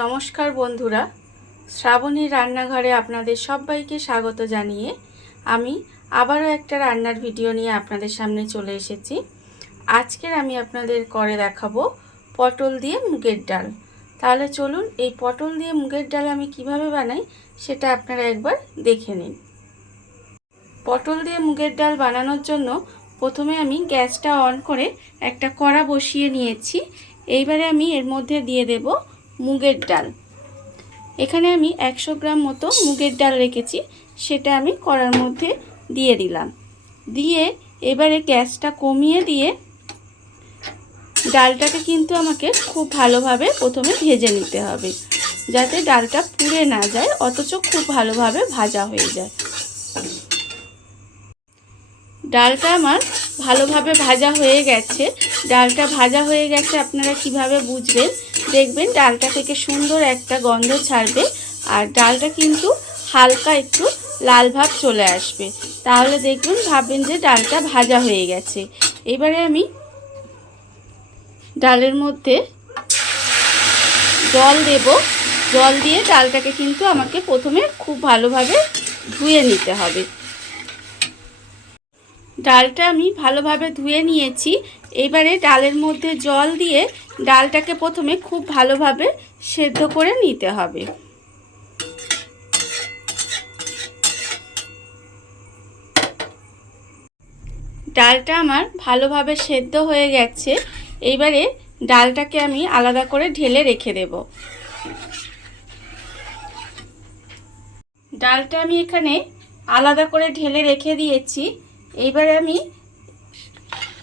নমস্কার বন্ধুরা, শ্রাবণী রান্নাঘরে আপনাদের সবাইকে স্বাগত জানিয়ে আমি আবারও একটা রান্নার ভিডিও নিয়ে আপনাদের সামনে চলে এসেছি। আজকের আমি আপনাদের করে দেখাবো পটল দিয়ে মুগের ডাল। তাহলে চলুন এই পটল দিয়ে মুগের ডাল আমি কিভাবে বানাই সেটা আপনারা একবার দেখে নিন। পটল দিয়ে মুগের ডাল বানানোর জন্য প্রথমে আমি গ্যাসটা অন করে একটা কড়া বসিয়ে নিয়েছি। এইবারে আমি এর মধ্যে দিয়ে দেব মুগের ডাল। এখানে আমি 100 গ্রাম মতো মুগের ডাল রেখেছি, সেটা আমি কড়ার মধ্যে দিয়ে দিলাম। দিয়ে এবারে গ্যাসটা কমিয়ে দিয়ে ডালটাকে কিন্তু আমাকে খুব ভালোভাবে প্রথমে ভেজে নিতে হবে, যাতে ডালটা পুড়ে না যায় অথচ খুব ভালোভাবে ভাজা হয়ে যায়। ডালটা আমার ভালোভাবে ভাজা হয়ে গেছে। ডালটা ভাজা হয়ে গেছে আপনারা কিভাবে বুঝবেন? দেখবেন ডালটা থেকে সুন্দর একটা গন্ধ ছাড়বে আর ডালটা কিন্তু হালকা একটু লাল ভাব চলে আসবে, তাহলে দেখবেন ভাববেন যে ডালটা ভাজা হয়ে গেছে। এবারে আমি ডালের মধ্যে জল দেব। জল দিয়ে ডালটাকে কিন্তু আমাকে প্রথমে খুব ভালোভাবে ধুয়ে নিতে হবে। ডালটা আমি ভালোভাবে ধুয়ে নিয়েছি। এবারে ডালের মধ্যে জল দিয়ে ডালটাকে প্রথমে খুব ভালোভাবে সেদ্ধ করে নিতে হবে। ডালটা আমার ভালোভাবে সেদ্ধ হয়ে গেছে। এইবারে ডালটাকে আমি আলাদা করে ঢেলে রেখে দেব। ডালটা আমি এখানে আলাদা করে ঢেলে রেখে দিয়েছি। এইবারে আমি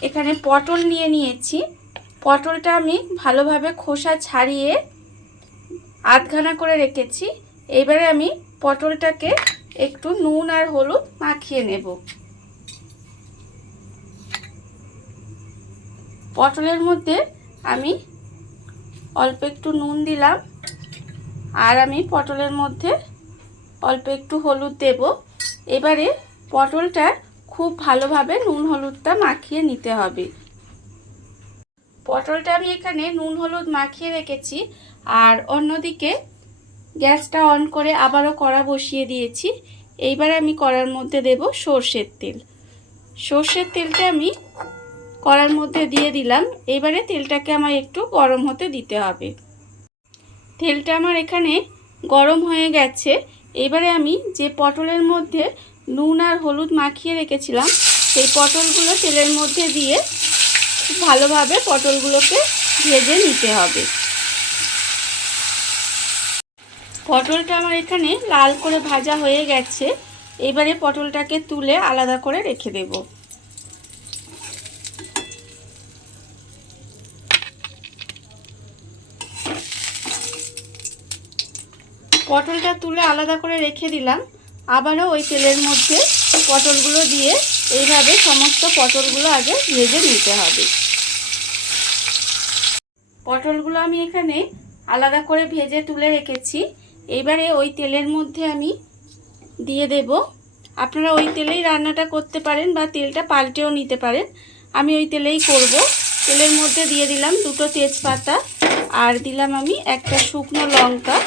এখানে পটল নিয়ে নিয়েছি। পটলটা আমি ভালোভাবে খোসা ছাড়িয়ে আধখানা করে রেখেছি। এবারে আমি পটলটাকে একটু নুন আর হলুদ মাখিয়ে নেব। পটলের মধ্যে আমি অল্প একটু নুন দিলাম আর আমি পটলের মধ্যে অল্প একটু হলুদ দেব। এবারে পটলটা খুব ভালোভাবে নুন হলুদটা মাখিয়ে নিতে হবে। পটলটা আমি এখানে নুন হলুদ মাখিয়ে রেখেছি আর অন্যদিকে গ্যাসটা অন করে আবারও কড়া বসিয়ে দিয়েছি। এইবার আমি কড়ার মধ্যে দেব সর্ষের তেল। সর্ষের তেলটা আমি কড়ার মধ্যে দিয়ে দিলাম। এবারে তেলটাকে আমার একটু গরম হতে দিতে হবে। তেলটা আমার এখানে গরম হয়ে গেছে। এবারে আমি যে পটলের মধ্যে নুন আর হলুদ মাখিয়ে রেখেছিলাম সেই পটলগুলো তেলের মধ্যে দিয়ে খুব ভালোভাবে পটলগুলোকে ভেজে নিতে হবে। পটলটা আমার এখানে লাল করে ভাজা হয়ে গেছে। এবারে পটলটাকে তুলে আলাদা করে রেখে দেব। পটলটা তুলে আলাদা করে রেখে দিলাম। আবারও ওই তেলের মধ্যে পটলগুলো দিয়ে এইভাবে সমস্ত পটলগুলো আগে ভেজে নিতে হবে। পটলগুলো আমি এখানে আলাদা করে ভেজে তুলে রেখেছি। এবারে ওই তেলের মধ্যে আমি দিয়ে দেব। আপনারা ওই তেলেই রান্নাটা করতে পারেন বা তেলটা পাল্টেও নিতে পারেন। আমি ওই তেলেই করব। তেলের মধ্যে দিয়ে দিলাম দুটো তেজপাতা আর দিলাম আমি একটা শুকনো লঙ্কা।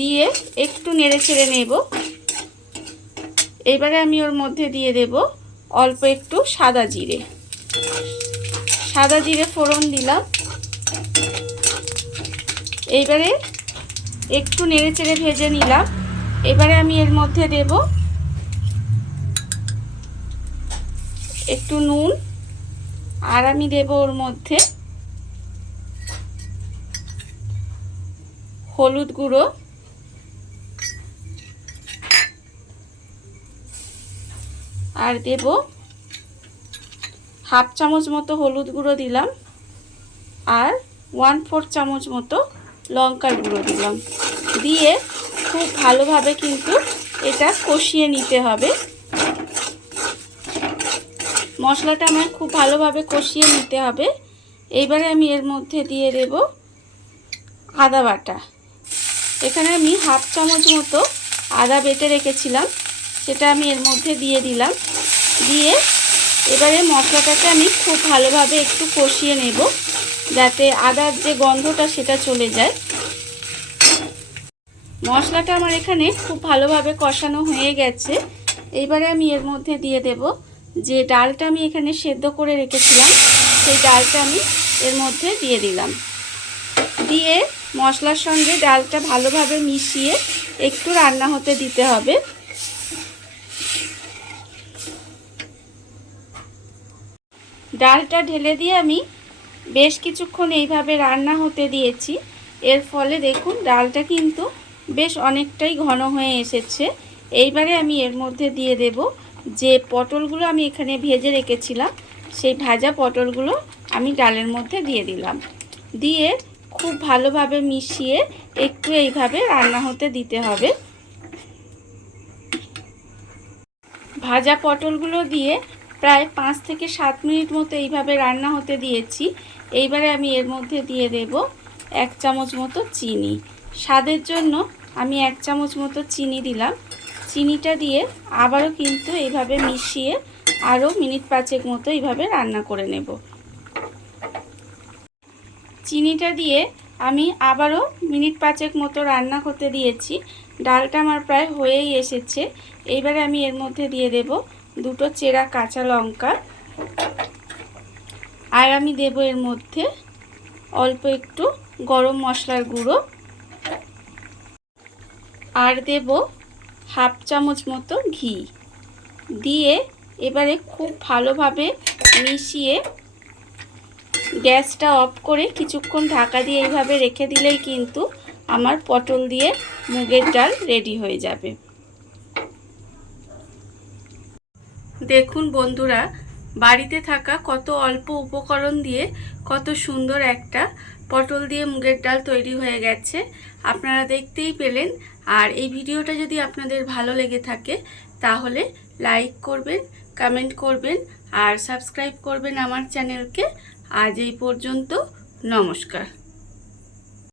দিয়ে একটু নেড়ে ছেড়ে নেব। এবারে আমি ওর মধ্যে দিয়ে দেব অল্প একটু সাদা জিরে। সাদা জিরে ফোড়ন দিলাম। এইবারে একটু নেড়ে চেড়ে ভেজে নিলাম। এবারে আমি এর মধ্যে দেব একটু নুন আর আমি দেব ওর মধ্যে হলুদ গুঁড়ো আর দেব হাফ চামচ মতো হলুদ গুঁড়ো দিলাম আর 1/4 চামচ মতো লঙ্কার গুঁড়ো দিলাম। দিয়ে খুব ভালোভাবে কিন্তু এটা কষিয়ে নিতে হবে। মশলাটা আমার খুব ভালোভাবে কষিয়ে নিতে হবে। এইবারে আমি এর মধ্যে দিয়ে দেব আদা বাটা। এখানে আমি হাফ চামচ মতো আদা বেটে রেখেছিলাম, সেটা আমি এর মধ্যে দিয়ে দিলাম। দিয়ে এবারে মশলাটাকে আমি খুব ভালোভাবে একটু কষিয়ে নেব। যাতে আদার যে গন্ধটা সেটা চলে যায়। মশলাটা আমার এখানে খুব ভালোভাবে কষানো হয়ে গেছে। এইবারে আমি এর মধ্যে দিয়ে দেব যে ডালটা আমি এখানে সেদ্ধ করে রেখেছিলাম, সেই ডালটা আমি এর মধ্যে দিয়ে দিলাম। দিয়ে মশলার সঙ্গে ডালটা ভালোভাবে মিশিয়ে একটু রান্না হতে দিতে হবে। ডালটা ঢেলে দিয়ে আমি বেশ কিছুক্ষণ এইভাবে রান্না হতে দিয়েছি। এর ফলে দেখুন ডালটা কিন্তু বেশ অনেকটাই ঘন হয়ে এসেছে। এইবারে আমি এর মধ্যে দিয়ে দেব যে পটলগুলো আমি এখানে ভেজে রেখেছিলাম, সেই ভাজা পটলগুলো আমি ডালের মধ্যে দিয়ে দিলাম। দিয়ে খুব ভালোভাবে মিশিয়ে একটু এইভাবে রান্না হতে দিতে হবে। ভাজা পটলগুলো দিয়ে প্রায় 5 থেকে 7 মিনিট মতো এইভাবে রান্না হতে দিয়েছি। এইবারে আমি এর মধ্যে দিয়ে দেব 1 চামচ মতো চিনি। স্বাদের জন্য আমি 1 চামচ মতো চিনি দিলাম। চিনিটা দিয়ে আবারও কিন্তু এইভাবে মিশিয়ে আরও মিনিট 5 মতো এইভাবে রান্না করে নেব। চিনিটা দিয়ে আমি আবারও মিনিট 5 মতো রান্না করতে দিয়েছি। ডালটা আমার প্রায় হয়েই এসেছে। এইবারে আমি এর মধ্যে দিয়ে দেব 2টো চেরা কাঁচা লঙ্কা, আর আমি দেব এর মধ্যে অল্প একটু গরম মশলার গুঁড়ো, আর দেব 1/2 চামচ মতো ঘি। দিয়ে এবারে খুব ভালোভাবে মিশিয়ে গ্যাসটা অফ করে কিছুক্ষণ ঢাকা দিয়ে এইভাবে রেখে দিলেই কিন্তু আমার পটল দিয়ে মুগের ডাল রেডি হয়ে যাবে। দেখুন বন্ধুরা, বাড়িতে থাকা কত অল্প উপকরণ দিয়ে কত সুন্দর একটা পটল দিয়ে মুগের ডাল তৈরি হয়ে গেছে, আপনারা দেখতেই পেলেন। আর এই ভিডিওটা যদি আপনাদের ভালো লেগে থাকে তাহলে লাইক করবেন, কমেন্ট করবেন আর সাবস্ক্রাইব করবেন আমার চ্যানেলকে। আজ এই পর্যন্ত, নমস্কার।